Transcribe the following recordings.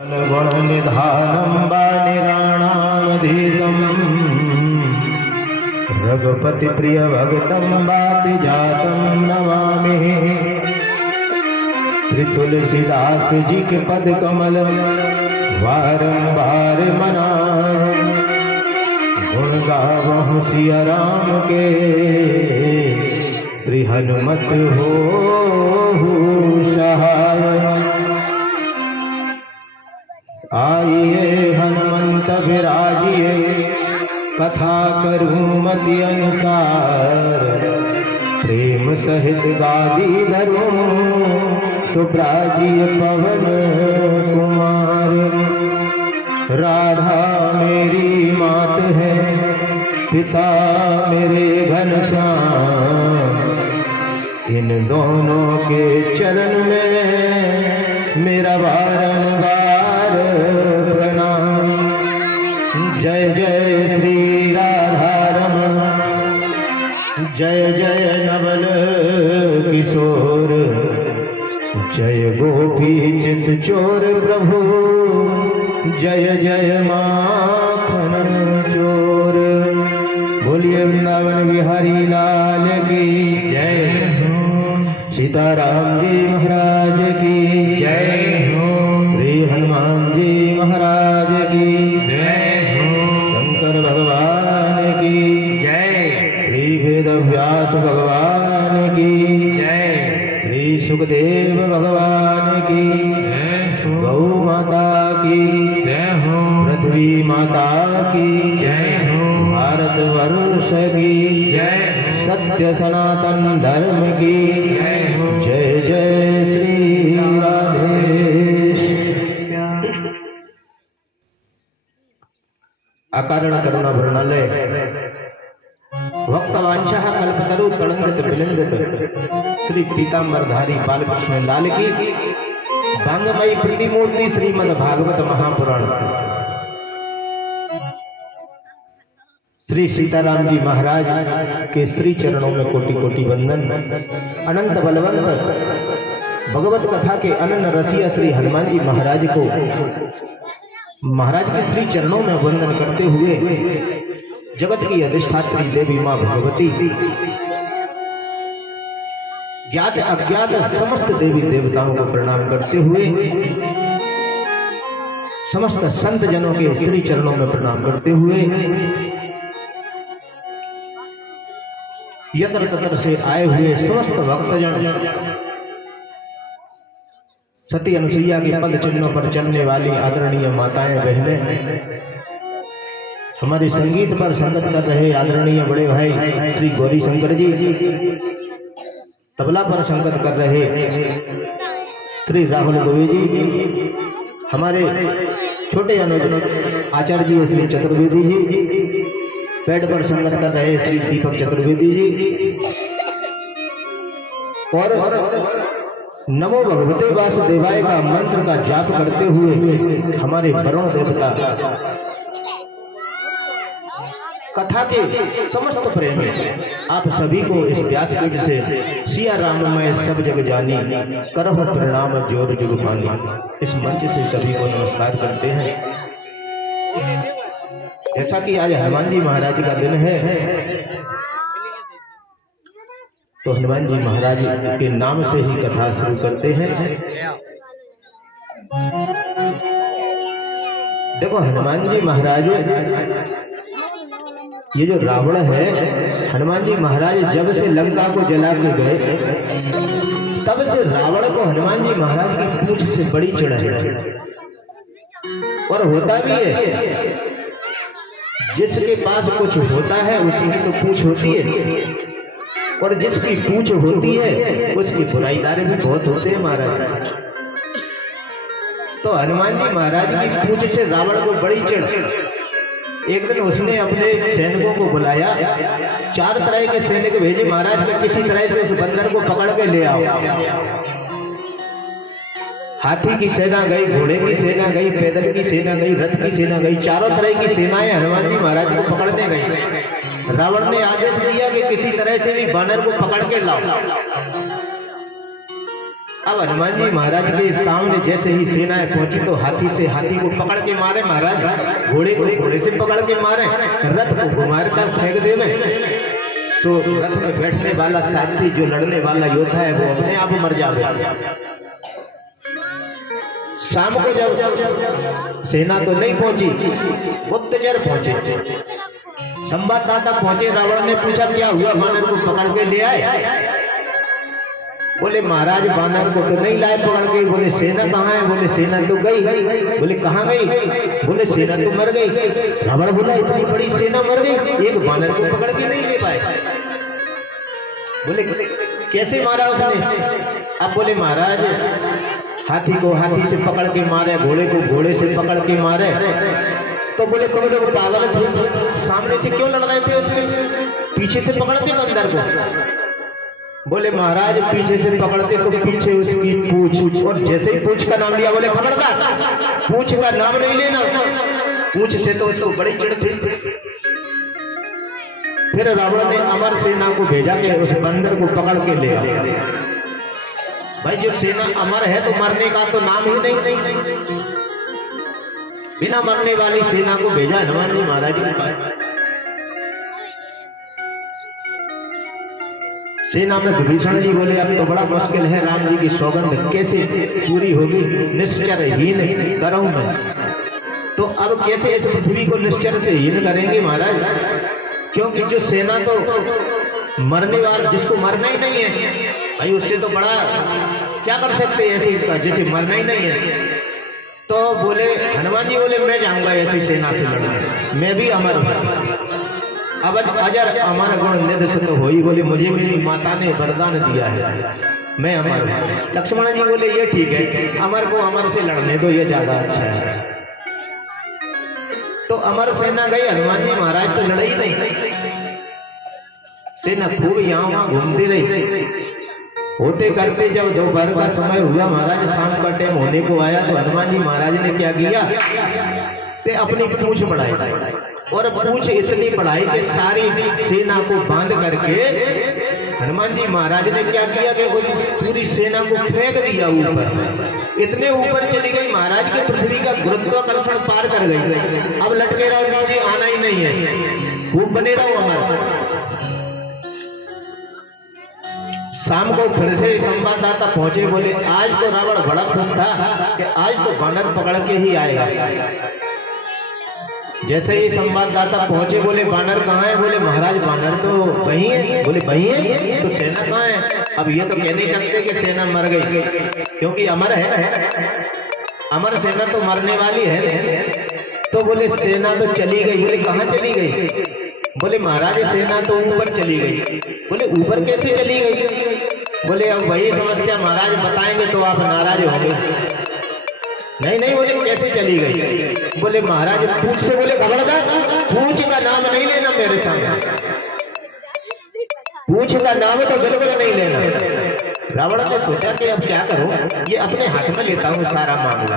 गुणनिधानं वा निराणामधीतं रघुपति प्रिय भगतं वापि जातं नमामि। श्री तुलसीदास जी के पद कमल बारंबार मनाए, गुण गावहु सिया राम के श्री हनुमत हो सहाय। आइए हनुमंत विराजिए, कथा करूं मति अनुसार, प्रेम सहित गादी धरूं सुब्राजिय पवन कुमार। राधा मेरी मात है, पिता मेरे घनश्याम, इन दोनों के चरण में मेरा बारंबार प्रणाम। जय जय श्री राधारमण, जय जय नवल किशोर, जय गोपी चित चोर प्रभु, जय जय माखन चोर। बोलिए वृंदावन बिहारी लाल की जय हो, सीताराम जी महाराज की जय हो, श्री हनुमान जी महाराज की जय हो, शंकर भगवान की जय, श्री वेद व्यास भगवान की जय, श्री सुखदेव भगवान की जय हो, गौ माता की जय हो, पृथ्वी माता की जय हो, भारत वर्ष की जय, सत्य सनातन धर्म की जय हो, जय जय श्री राधे। अकारण करुणा भरणालय भक्तवांछा कल्पतरु तड़ंगत विलंबित श्री पीतांबरधारी बालकृष्ण लाल की सांगमयी प्रतिमूर्ति श्रीमद् भागवत महापुराण। श्री सीताराम जी महाराज के श्री चरणों में कोटि कोटि वंदन। अनंत बलवंत भगवत कथा के अनन्य रसिया श्री हनुमान जी महाराज को महाराज के श्री चरणों में वंदन करते हुए जगत की अधिष्ठात्री देवी मां भगवती, ज्ञात अज्ञात समस्त देवी देवताओं को प्रणाम करते हुए, समस्त संत जनों के श्री चरणों में प्रणाम करते हुए, यत्र तत्र से आए हुए समस्त भक्तजन, सती अनुसुईया के पद चिन्हों पर चलने वाली आदरणीय माताएं बहनें, हमारे संगीत पर संगत कर रहे आदरणीय बड़े भाई श्री गौरी शंकर जी, तबला पर संगत कर रहे श्री राहुल दुबे जी, हमारे छोटे अनुज आचार्य जी श्री चतुर्वेदी जी, पैड पर संगत कर रहे श्री दीपक चतुर्वेदी जी, और नमो भगवते वासुदेवाय का मंत्र का जाप करते हुए हमारे वरुण देवता, कथा के समस्त प्रेमी, आप सभी को इस व्यासपीठ से सिया राम मैं सब जग जानी, करहु प्रणाम जोर जुग पानी, इस मंच से सभी को नमस्कार करते हैं। जैसा कि आज हनुमान जी महाराज का दिन है, तो हनुमान जी महाराज के नाम से ही कथा शुरू करते हैं। देखो हनुमान जी महाराज, ये जो रावण है, हनुमान जी महाराज जब से लंका को जला के गए, तब से रावण को हनुमान जी महाराज की पूंछ से बड़ी चिढ़ है। और होता भी है, जिसके पास कुछ होता है उसकी तो पूंछ होती है, और जिसकी पूंछ होती है उसकी बुराईदार भी बहुत होते हैं महाराज। तो हनुमान जी महाराज की पूंछ से रावण को बड़ी चिढ़। एक दिन उसने अपने सैनिकों को बुलाया, 4 तरह के सैनिक भेजे, महाराज में किसी तरह से उस बंदर को पकड़ के ले आओ। हाथी की सेना गई, घोड़े की सेना गई, पैदल की सेना गई, रथ की सेना गई, चारों तरह की सेनाएं हनुमान जी महाराज को पकड़ने गई। रावण ने आदेश दिया कि किसी तरह से भी बानर को पकड़ के लाओ। अब हनुमान जी महाराज के सामने जैसे ही सेनाएं पहुंची तो हाथी से हाथी को पकड़ के मारे महाराज, घोड़े को घोड़े से पकड़ के मारे, रथ को घुमार कर फेंक दे में। तो रथ में बैठने वाला सारथी जो लड़ने वाला योद्धा है वो अपने आप मर जाएगा। शाम को जब सेना तो नहीं पहुंची, गुप्तचर पहुंचे, संवाददाता पहुंचे। रावण ने पूछा क्या हुआ, बानर को पकड़ के ले आए? बोले महाराज बानर को तो नहीं लाए पकड़ के। बोले सेना कहाँ है? बोले सेना तो गई। बोले कहाँ गई? बोले सेना तो मर गई। रावण बोला इतनी बड़ी सेना मर गई, एक बानर को पकड़ के नहीं ले पाए? बोले कैसे मारा उसने? अब बोले महाराज हाथी को हाथी से पकड़ के मारे, घोड़े को घोड़े से पकड़ के मारे। तो बोले तुम लोग पागल थे, सामने से क्यों लड़ रहे थे? उसके पीछे से पकड़ते बंदर को। बोले महाराज पीछे से पकड़ते तो पीछे उसकी पूंछ, और जैसे ही पूंछ का नाम लिया बोले खबरदार पूंछ का नाम नहीं लेना। पूंछ से तो उसको बड़ी चिढ़ थी। फिर रावण ने अमर सेना को भेजा कि उस बंदर को पकड़ के ले आओ। भाई जो सेना अमर है तो मरने का तो नाम ही नहीं। बिना मरने वाली सेना को भेजा हनुमान जी महाराज के पास। सेना में विभीषण जी बोले अब तो बड़ा मुश्किल है, राम जी की सौगंध कैसे पूरी होगी, निश्चर हीन करूं मैं। तो अब कैसे इस पृथ्वी को निश्चर से हीन करेंगे महाराज? क्योंकि जो सेना तो मरने वाला, जिसको मरना ही नहीं है भाई, उससे तो बड़ा क्या कर सकते हैं ऐसे का जैसे मरना ही नहीं है। तो बोले हनुमान जी बोले मैं जाऊंगा ऐसी सेना से लड़ने, मैं भी अमर हूं। अब अजर अमर गुण निध सुत होई। बोले मुझे मेरी माता ने वरदान दिया है, मैं अमर हूं। लक्ष्मण जी बोले ये ठीक है, अमर को अमर से लड़ने दो, ये ज्यादा अच्छा है। तो अमर सेना गई, हनुमान जी महाराज तो लड़े ही नहीं। सेना खूब यहाँ वहां घूमती रही। होते करते जब दोपहर का समय हुआ महाराज, शाम का टाइम होने को आया, तो हनुमान जी महाराज ने क्या किया कि अपनी पूंछ बढ़ाई, और पूंछ इतनी बढ़ाई कि सारी सेना को बांध करके हनुमान जी महाराज ने क्या किया कि पूरी सेना को फेंक दिया ऊपर। इतने ऊपर चली गई महाराज की पृथ्वी का गुरुत्वाकर्षण पार कर गई। अब लटके रहो, नीचे आना ही नहीं है, खूब बने रहो अमर। शाम को फिर से संवाददाता पहुंचे, बोले आज तो रावण बड़ा खुश था कि आज तो बानर पकड़ के ही आएगा। जैसे ही संवाददाता पहुंचे बोले बानर कहाँ है? बोले महाराज बानर तो वहीं है। बोले वहीं है तो सेना कहाँ है? अब ये तो कह नहीं सकते कि सेना मर गई, क्योंकि अमर है, अमर सेना तो मरने वाली है। तो बोले सेना तो चली गई। बोले कहाँ चली गई? बोले महाराज सेना तो ऊपर चली गई। बोले ऊपर कैसे चली गई? बोले अब वही समस्या महाराज बताएंगे तो आप नाराज होंगे। नहीं नहीं, बोले कैसे चली गई? बोले महाराज पूंछ से। बोले खबरदार पूंछ का नाम नहीं लेना मेरे सामने, पूंछ का नाम तो बिल्कुल नहीं लेना। रावण ने सोचा कि अब क्या करूं, ये अपने हाथ में लेता हूं सारा मामला।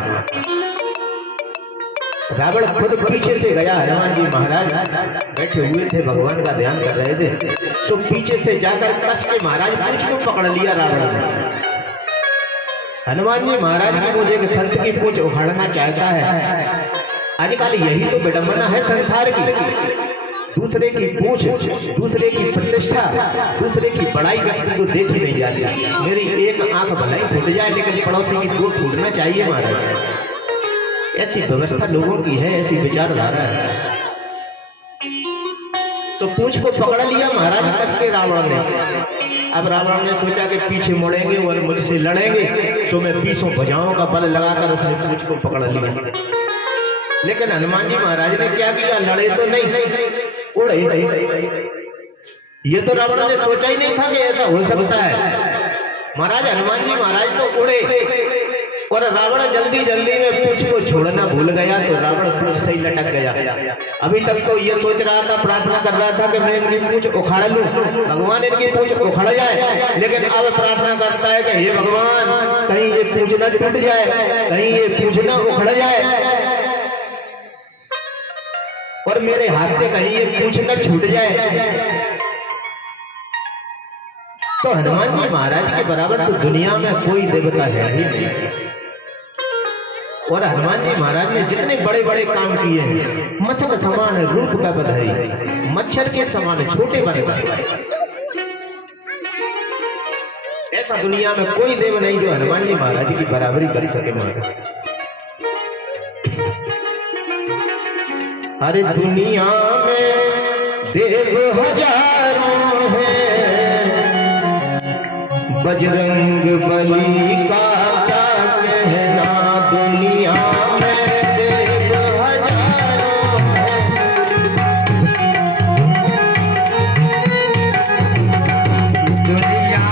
रावण खुद पीछे से गया। हनुमान जी महाराज बैठे हुए थे, भगवान का ध्यान कर रहे थे, तो पीछे से जाकर कस के महाराज पूंछ को पकड़ लिया रावण ने। हनुमान जी महाराज की मुझे कि संत की पूंछ उखाड़ना चाहता है। आजकल यही तो विडंबना है संसार की, दूसरे की पूंछ, दूसरे की प्रतिष्ठा, दूसरे की बड़ाई व्यक्ति को देखी नहीं जाती। मेरी एक आंख भले ही फूट जाए लेकिन पड़ोसी की दो फूटना चाहिए महाराज। ऐसी व्यवस्था लोगों की है, ऐसी विचारधारा है। तो पूंछ को पकड़ लिया महाराज कस के रावण ने। अब रावण ने सोचा कि पीछे मुड़ेंगे और मुझसे लड़ेंगे, तो मैं पीछों भुजाओं का बल लगाकर उसने पूंछ को पकड़ लिया। लेकिन हनुमान जी महाराज ने क्या किया? लड़े तो नहीं, उड़े। ये तो रावण ने सोचा ही नहीं था कि ऐसा हो सकता है। महाराज हनुमान जी महाराज तो उड़े और रावण जल्दी जल्दी में पूंछ को छोड़ना भूल गया, तो रावण पूंछ से ही लटक गया। अभी तक तो ये सोच रहा था, प्रार्थना कर रहा था कि मैं इनकी पूंछ उखाड़ लूं, भगवान इनकी पूंछ उखड़ जाए। लेकिन अब प्रार्थना करता है कि हे भगवान कहीं ये पूंछ न टूट जाए, कहीं ये पूंछ न उखड़ जाए, और मेरे हाथ से कहीं ये पूंछ न छूट जाए। तो हनुमान जी महाराज के बराबर तो दुनिया में कोई देवता है ही नहीं। और हनुमान जी महाराज ने जितने बड़े बड़े काम किए हैं, मसक समान रूप का बधाई, मच्छर के समान छोटे बड़े, ऐसा दुनिया में कोई देव नहीं जो हनुमान जी महाराज की बराबरी कर सके। महाराज अरे दुनिया में देव हजारों हैं, बजरंग बली का क्या कहना, दुनिया में देव हजारों हैं। दुनिया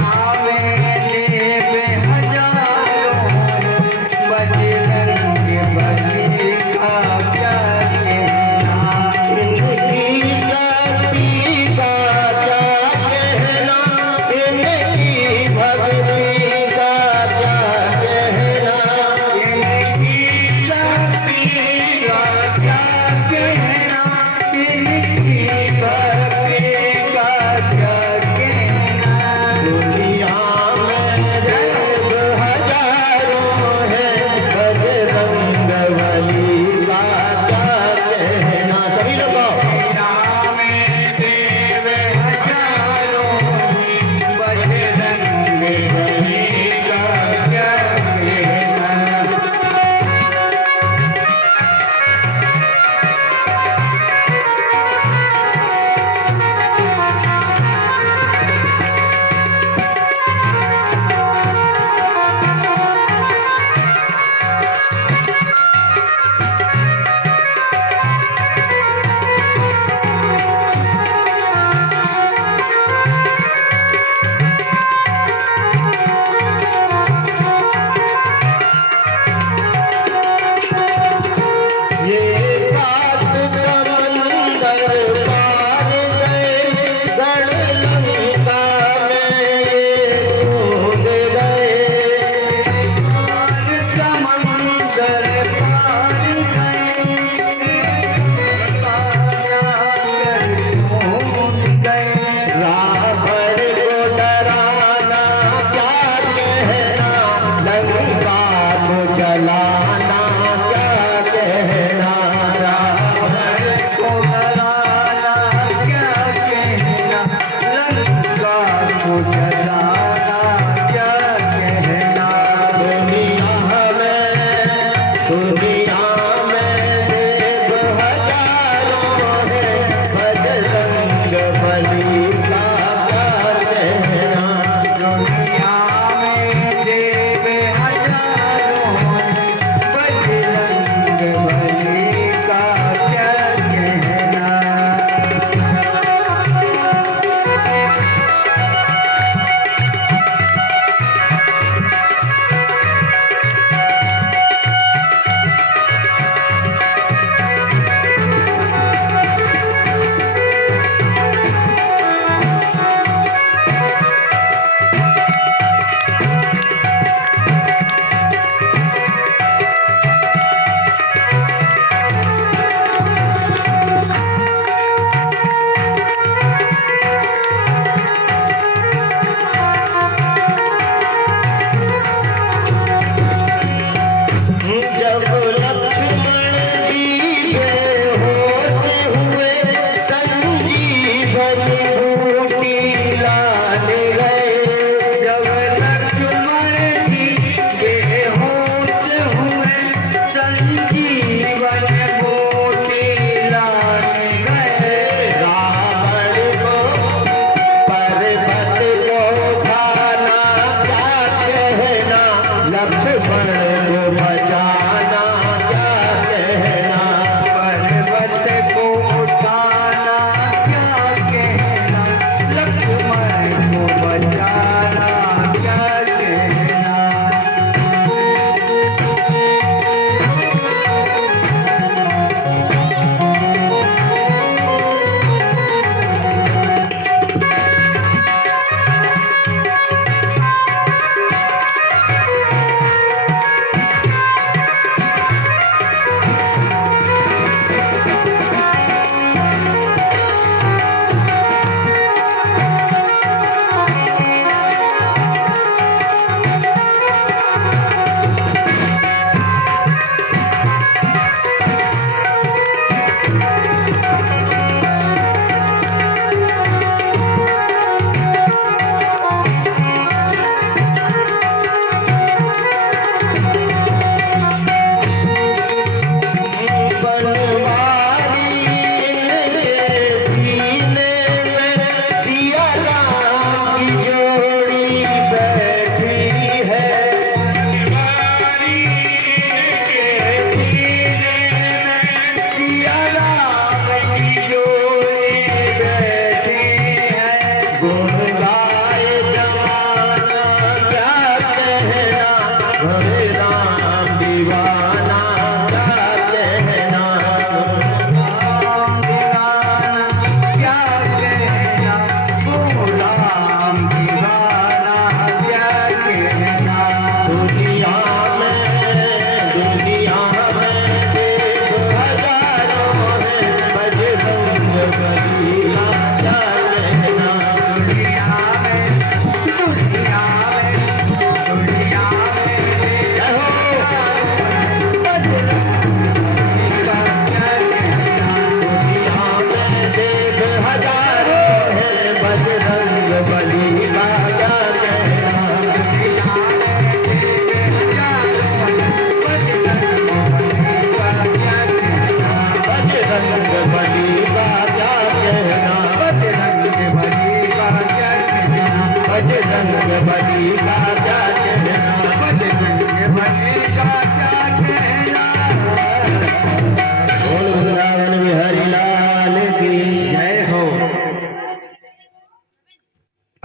में देव हजारों, बजरंग बली का क्या कहना, इनकी शक्ति का क्या कहना, इनकी भक्ति का क्या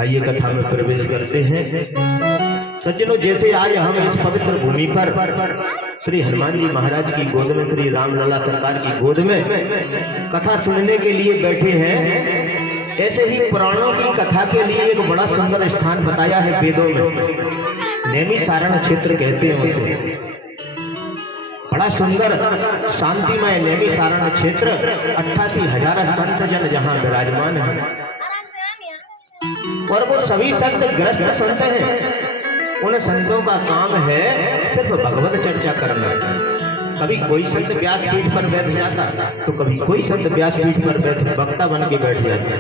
आइए कथा में प्रवेश करते हैं। सज्जनों, जैसे आज हम इस पवित्र भूमि पर श्री हनुमान जी महाराज की गोद में, श्री रामलला सरकार की गोद में कथा सुनने के लिए बैठे हैं, ऐसे ही पुराणों की कथा के लिए एक बड़ा सुंदर स्थान बताया है वेदों में। नैमिषारण्य क्षेत्र कहते हैं उसे। बड़ा सुंदर शांतिमय नैमिषारण्य क्षेत्र, 88,000 संत जन जहां विराजमान है, और वो सभी संत ग्रस्त संत हैं। उन संतों का काम है सिर्फ भगवत चर्चा करना। कभी कोई संत व्यासपीठ पर बैठ जाता, तो कभी कोई संत व्यासपीठ पर बैठ वक्ता बन के बैठ जाता।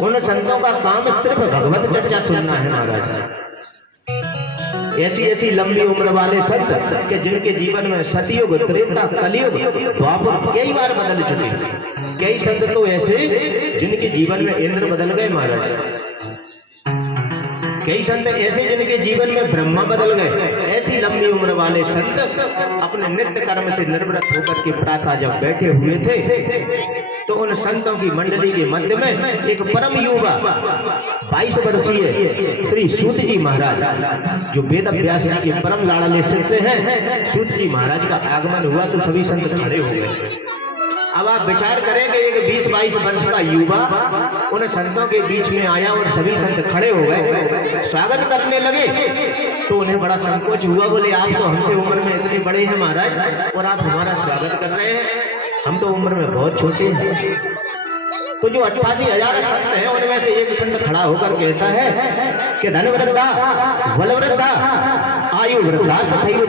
उन संतों का काम सिर्फ भगवत चर्चा सुनना है महाराज। ऐसी ऐसी लंबी उम्र वाले संत के जिनके जीवन में सतयुग, त्रेता, कलयुग, द्वापर कई बार बदल चुके। कई संत तो ऐसे जिनके जीवन में इंद्र बदल गए महाराज। कई संत ऐसे जिनके जीवन में ब्रह्मा बदल गए। ऐसी लंबी उम्र वाले संत अपने नित्य कर्म से निर्वृत होकर के प्रातः जब बैठे हुए थे, तो उन संतों की मंडली के मध्य में एक परम युवा 22 वर्षीय श्री सूत जी महाराज, जो वेद व्यास जी के परम लाडले शिष्य हैं, सूत जी महाराज का आगमन हुआ तो सभी संत खड़े हो गए। अब आप विचार करेंगे, एक 20-22 वर्ष का युवा उन संतों के बीच में आया और सभी संत खड़े हो गए, स्वागत करने लगे। तो उन्हें बड़ा संकोच हुआ, बोले आप तो हमसे उम्र में इतने बड़े हैं महाराज, और आप हमारा स्वागत कर रहे हैं, हम तो उम्र में बहुत छोटे हैं। तो जो 88,000 संत हैं, उनमें से एक संत खड़ा होकर कहता है कि धन वृद्धा, बल वृद्धा, आयु वृद्धा तथैव,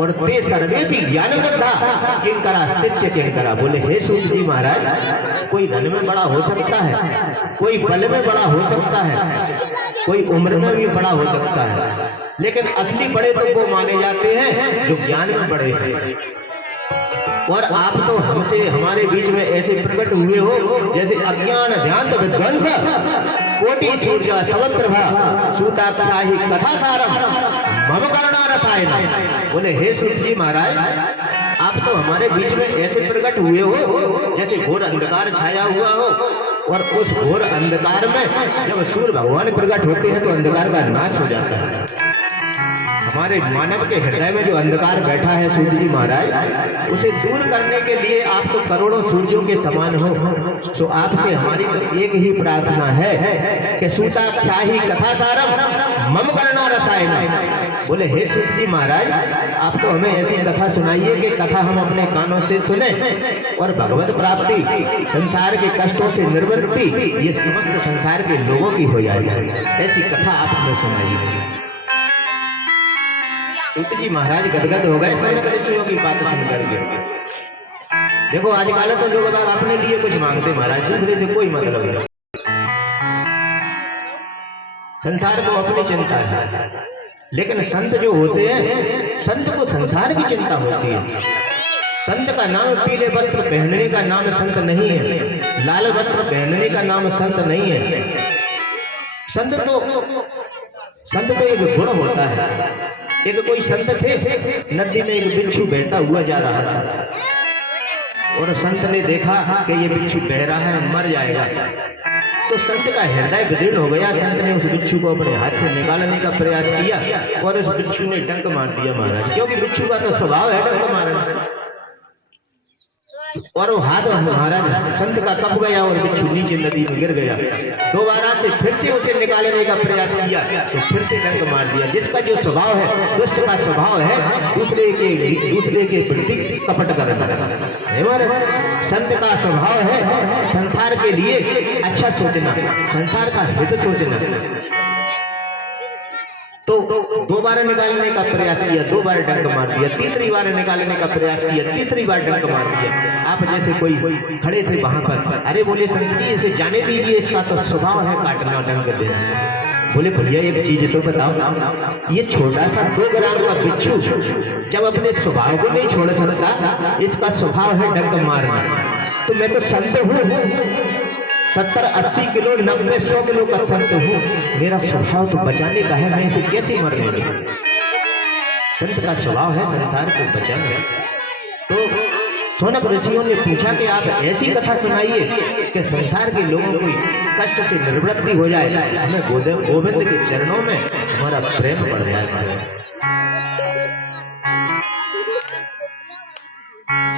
और ते सर्वे भी ज्ञान वृद्धा, किंकरा शिष्य किंकरा। बोले हे सूत जी महाराज, कोई धन में बड़ा हो सकता है, कोई बल में बड़ा हो सकता है, कोई उम्र में भी बड़ा हो सकता है, लेकिन असली बड़े तो वो माने जाते हैं जो ज्ञान में बड़े हैं। और आप तो हमसे, हमारे बीच में ऐसे प्रकट हुए हो जैसे अज्ञान ध्यान विध्वंस, कोटि सूर्य समप्रभा, सूताख्याहि कथा सारम, मम करुणा रसायन। बोले हे सूत जी महाराज, आप तो हमारे बीच में ऐसे प्रकट हुए हो जैसे घोर अंधकार छाया हुआ हो, और उस घोर अंधकार में जब सूर्य भगवान प्रकट होते हैं तो अंधकार का नाश हो जाता है। हमारे मानव के हृदय में जो अंधकार बैठा है सूत जी महाराज, उसे दूर करने के लिए आप तो करोड़ों सूर्यों के समान हो। तो आपसे हमारी तो एक ही प्रार्थना है कि सूताख्याहि कथा सारम मम करुणा रसायन। बोले हे सूत जी महाराज, आप तो हमें ऐसी कथा सुनाइए कि कथा हम अपने कानों से सुने और भगवत प्राप्ति, संसार के कष्टों से निवृत्ति, ये समस्त संसार के लोगों की हो जाए, ऐसी कथा आप हमें सुनाइए। सूत जी महाराज गदगद हो गए सौनक ऋषियों की बात सुन करके। देखो आजकल तो लोग अपने लिए कुछ मांगते महाराज, दूसरे से कोई मतलब नहीं। संसार को अपनी चिंता है, लेकिन संत जो होते हैं, संत को संसार की चिंता होती है। संत का नाम पीले वस्त्र पहनने का नाम संत नहीं है, लाल वस्त्र पहनने का नाम संत नहीं है। संत तो एक गुण होता है। एक कोई संत थे, नदी में एक बिच्छू बहता हुआ जा रहा था, और संत ने देखा कि ये बिच्छू बह रहा है, मर जाएगा। तो संत का हृदय विदीर्ण हो गया। संत ने उस बिच्छू को अपने हाथ से निकालने का प्रयास किया, और उस बिच्छू ने डंक मार दिया महाराज, क्योंकि बिच्छू का तो स्वभाव है डंक मारना। और वो हाथ महाराज संत का कप गया और बिच्छू नीचे नदी में गिर गया। दोबारा से फिर से उसे निकालने का प्रयास किया, तो फिर से डंक मार दिया। जिसका जो स्वभाव है, दुष्ट का स्वभाव है दूसरे के प्रति कपट करना। संत का स्वभाव है संसार के लिए अच्छा सोचना, संसार का हित सोचना। तो दो बार निकालने का प्रयास किया, 2 बार डंक मार दिया, तीसरी बार निकालने का प्रयास किया, तीसरी बार डंक मार दिया। आप जैसे कोई खड़े थे वहां पर, अरे बोले संत जी इसे जाने दीजिए, इसका तो स्वभाव है काटना, डंक देना। बोले भैया एक चीज तो बताओ, ये छोटा सा 2 ग्राम का बिच्छू जब अपने स्वभाव को नहीं छोड़ सकता, इसका स्वभाव है डंक मारना, तो मैं तो संत हूँ, 70-80 किलो 90-100 किलो का संत हूँ, मेरा स्वभाव तो बचाने का है, मैं इसे कैसे मरने दूं। संत का स्वभाव है संसार को बचाना। तो शौनक ऋषियों ने पूछा कि आप ऐसी कथा सुनाइए कि संसार के लोगों को कष्ट से निवृत्ति हो जाए, हमें गोविंद के चरणों में हमारा प्रेम बढ़ जाए।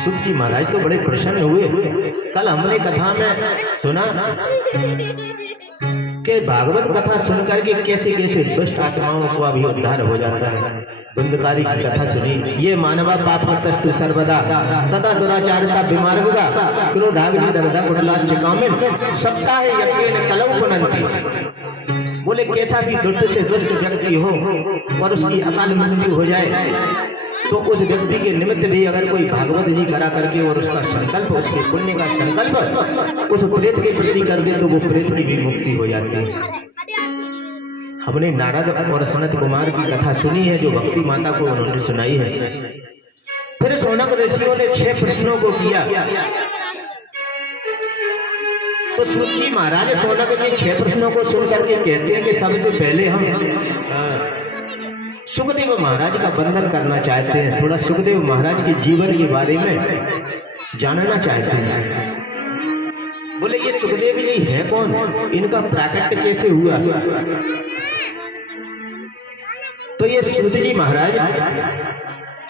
सुत जी महाराज तो बड़े प्रसन्न हुए। कल हमने कथा में सुना कि भागवत कथा सुनकर के कैसे कैसे दुष्ट आत्माओं को अभी उद्धार हो जाता है। धुंधकारी की कथा सुनी, ये मानवा पाप तस्तु सर्वदा सदा दुराचारता विमार्गदा क्रोधाग्नि दग्धा कुंडलाश्च कामिन सप्ताह यज्ञेन कलौ पुनन्ति। बोले कैसा भी दुष्ट से दुष्ट व्यक्ति हो और उसकी अकाल मृत्यु हो जाए तो उस व्यक्ति के निमित्त भी अगर कोई भागवत जी करा करके और उसका संकल्प, उसके पुण्य का संकल्प उस प्रेत के प्रति कर दे तो वो प्रेत की भी मुक्ति हो जाती है। हमने नारद और सनत कुमार की कथा सुनी है जो भक्ति माता को उन्होंने सुनाई है। फिर शौनक ऋषियों ने 6 प्रश्नों को किया तो सूत जी महाराज शौनक के 6 प्रश्नों को सुन करके कहते हैं कि सबसे पहले हम सुखदेव महाराज का वंदन करना चाहते हैं, थोड़ा सुखदेव महाराज के जीवन के बारे में जानना चाहते हैं। बोले ये सुखदेव जी है कौन, इनका प्राकट्य कैसे हुआ? तो ये सूत जी महाराज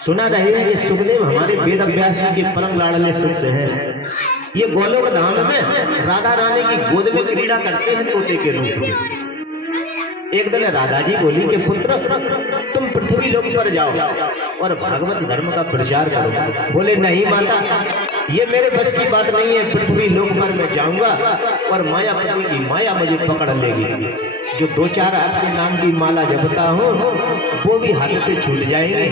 सुना रहे हैं कि सुखदेव हमारे वेद अभ्यास के परम लाडले शिष्य हैं। ये गोलोक धाम में राधा रानी की गोद में क्रीड़ा करते हैं तोते के रूप में। एक दिन राधा जी बोली कि पुत्र तुम पृथ्वी लोक पर जाओ और भागवत धर्म का प्रचार करो। बोले नहीं माता, ये मेरे बस की बात नहीं है। पृथ्वी लोक पर मैं जाऊंगा और मायापति की माया मुझे पकड़ लेगी। जो 2-4 आपके नाम की माला जपता हूँ वो भी हाथ से छूट जाएंगे।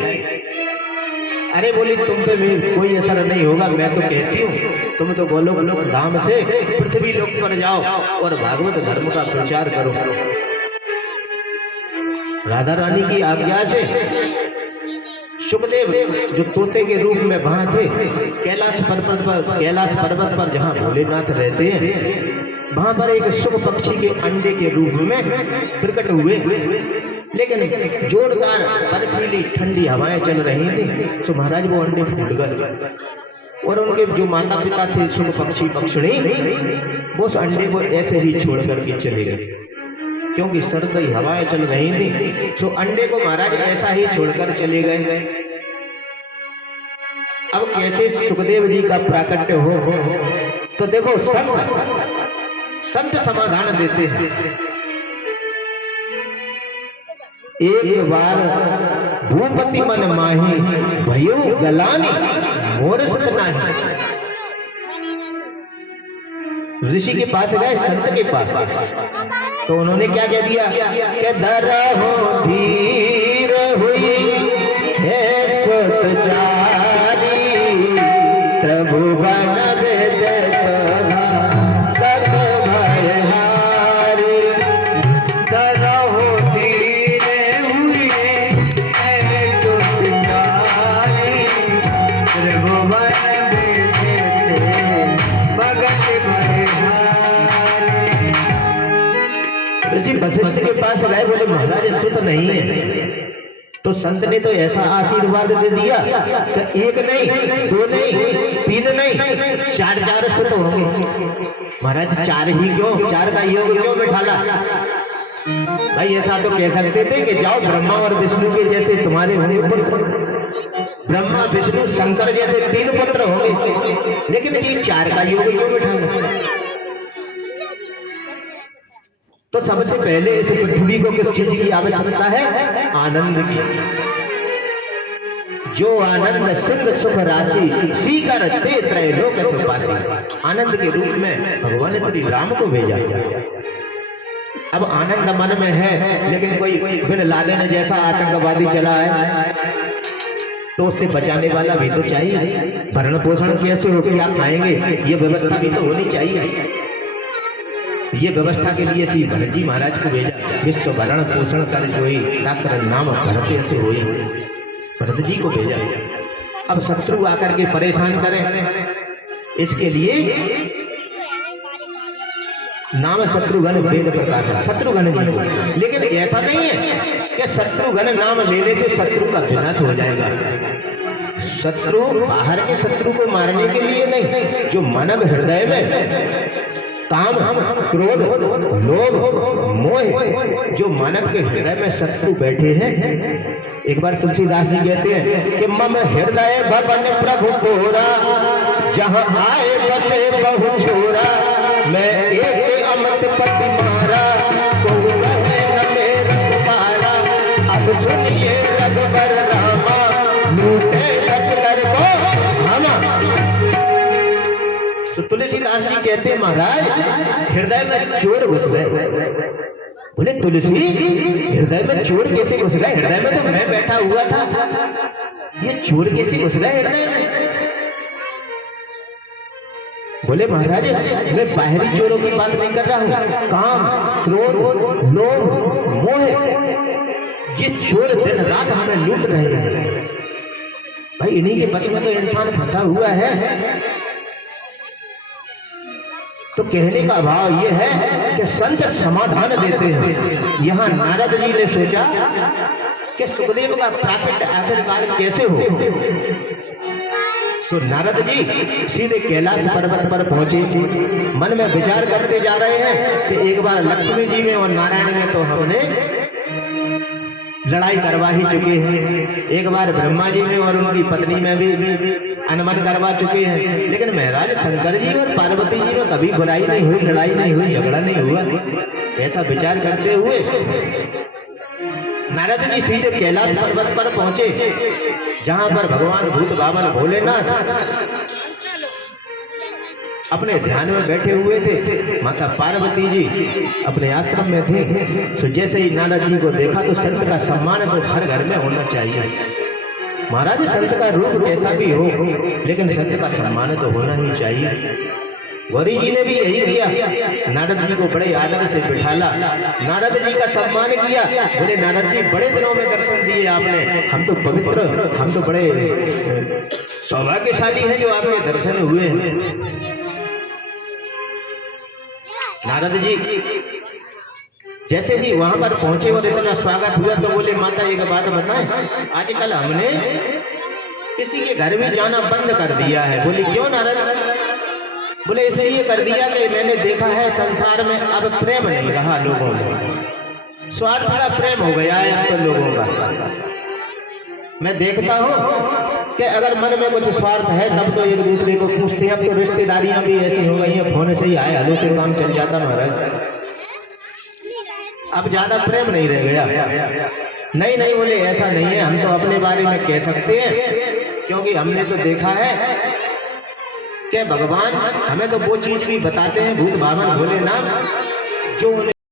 अरे बोली तुम पे कोई असर नहीं होगा, मैं तो कहती हूँ तुम तो गोलोक धाम से पृथ्वी लोक पर जाओ और भागवत धर्म का प्रचार करो। राधा रानी की आज्ञा से सुखदेव जो तोते के रूप में वहां थे कैलाश पर्वत पर जहां भोलेनाथ रहते हैं वहां पर एक शुभ पक्षी के अंडे के रूप में प्रकट हुए। लेकिन जोरदार बर्फीली ठंडी हवाएं चल रही थी तो महाराज वो अंडे फूट गए और उनके जो माता पिता थे शुभ पक्षी पक्षिणी वो उस अंडे को ऐसे ही छोड़ करके चले गए। क्योंकि सर्द हवाएं चल रही थी तो अंडे को महाराज ऐसा ही छोड़कर चले गए। अब कैसे सुखदेव जी का प्राकट्य हो तो देखो संत समाधान देते हैं। एक बार भूपति मन माही भयो गलानी मोर सत नाही। ऋषि के पास गए, संत के पास, तो उन्होंने क्या कह दिया कि दरहो धीर हुई है सुतचारी प्रभु बन वेद तब भयहारी। दरहो धीर हुई है सुतचारी प्रभु बन ऋषि वशिष्ठ के पास गए, बोले महाराज सुत नहीं है। तो संत ने तो ऐसा आशीर्वाद दे दिया कि 1 नहीं 2 नहीं 3 नहीं 4 सुत होंगे। महाराज 4 ही क्यों, 4 का योग क्यों बिठाला? भाई ऐसा तो कह सकते थे कि जाओ ब्रह्मा और विष्णु के जैसे तुम्हारे होंगे पुत्र, ब्रह्मा विष्णु शंकर जैसे 3 पुत्र होंगे, लेकिन ये 4 का योग क्यों बिठाला? तो सबसे पहले इस पृथ्वी को किस चीज की आवश्यकता है? आनंद की। जो आनंद सिंध सुख राशि सीकर ते त्रैलोक सुपासी। आनंद के रूप में भगवान श्री राम को भेजा। अब आनंद मन में है लेकिन कोई बिन लादेन जैसा आतंकवादी चला है तो उससे बचाने वाला भी तो चाहिए। भरण पोषण कैसे हो, क्या खाएंगे, ये व्यवस्था भी तो होनी चाहिए। ये व्यवस्था के लिए श्री भरत जी महाराज को भेजा। विश्व भरण पोषण कर जोई ताकर नाम भरत ऐसे होई, भरत जी को भेजा। अब शत्रु आकर के परेशान करें, इसके लिए नाम शत्रुघ्न वेद प्रकाश है, शत्रुघ्न जी। लेकिन ऐसा नहीं है कि शत्रुघ्न नाम लेने से शत्रु का विनाश हो जाएगा। शत्रु बाहर के शत्रु को मारने के लिए नहीं, जो मानव हृदय में काम, क्रोध, लोभ, मोह, जो मानव के हृदय में शत्रु बैठे हैं। एक बार तुलसीदास जी कहते हैं कि मम हृदय भवन प्रभु तोरा, जहां आए बसे बहु छोरा, मैं एक अमत पति मारा, को रहे न मेरा पारा, अब सुनिए रघुबर रामा, लूटे लश्कर को हमा। तो तुलसीदास जी कहते हैं महाराज हृदय में चोर घुस गए। बोले तुलसी हृदय में चोर कैसे घुस गए? हृदय में तो मैं बैठा हुआ था, ये चोर कैसे घुस गए हृदय में? बोले महाराज मैं बाहरी चोरों की बात नहीं कर रहा हूं, काम, क्रोध, लोभ, मोह, ये चोर दिन रात हमें लूट रहे हैं भाई। इन्हीं के बस में तो इंसान फंसा हुआ है। तो कहने का भाव ये है कि संत समाधान देते हैं। यहाँ नारद जी ने सोचा कि सुखदेव का प्राकट्य आखिरकार कैसे हो। तो नारद जी सीधे कैलाश पर्वत पर पहुंचे, मन में विचार करते जा रहे हैं कि एक बार लक्ष्मी जी में और नारायण में तो हमने लड़ाई करवा ही चुके हैं, एक बार ब्रह्मा जी में और उनकी पत्नी में भी अनबन करवा चुके हैं, लेकिन महाराज शंकर जी और पार्वती जी में कभी बुराई नहीं हुई, लड़ाई नहीं हुई, झगड़ा नहीं हुआ। ऐसा विचार करते हुए नारद जी सीधे कैलाश पर्वत पर पहुंचे, जहां पर भगवान भूत बावन भोलेनाथ अपने ध्यान में बैठे हुए थे, माता पार्वती जी अपने आश्रम में थे। तो जैसे ही नारद जी को देखा तो संत का सम्मान तो हर घर में होना चाहिए। महाराज संत का रूप कैसा भी हो, लेकिन संत का सम्मान तो होना ही चाहिए। गौरी जी ने भी यही किया, नारद जी को बड़े आदर से बिठाला, नारद जी का सम्मान किया। बोले नारद जी बड़े दिनों में दर्शन दिए आपने, हम तो पवित्र, हम तो बड़े सौभाग्यशाली हैं जो आपके दर्शन हुए हैं। नारद जी जैसे ही वहां पर पहुंचे और इतना स्वागत हुआ तो बोले माता एक बात बताएं, आजकल हमने किसी के घर में जाना बंद कर दिया है। बोली क्यों नारद? बोले इसलिए कर दिया कि मैंने देखा है संसार में अब प्रेम नहीं रहा लोगों में, स्वार्थ का प्रेम हो गया है अब तो लोगों का। मैं देखता हूँ कि अगर मन में कुछ स्वार्थ है तब तो एक दूसरे को पूछते हैं। अब तो रिश्तेदारियां भी ऐसी हो गई हैं, फोन से ही आए हलो से काम चल जाता महाराज, अब ज्यादा प्रेम नहीं रह गया। नहीं नहीं बोले ऐसा नहीं है, हम तो अपने बारे में कह सकते हैं, क्योंकि हमने तो देखा है कि भगवान हमें तो वो चीज भी बताते हैं भूत बावन भोलेनाथ जो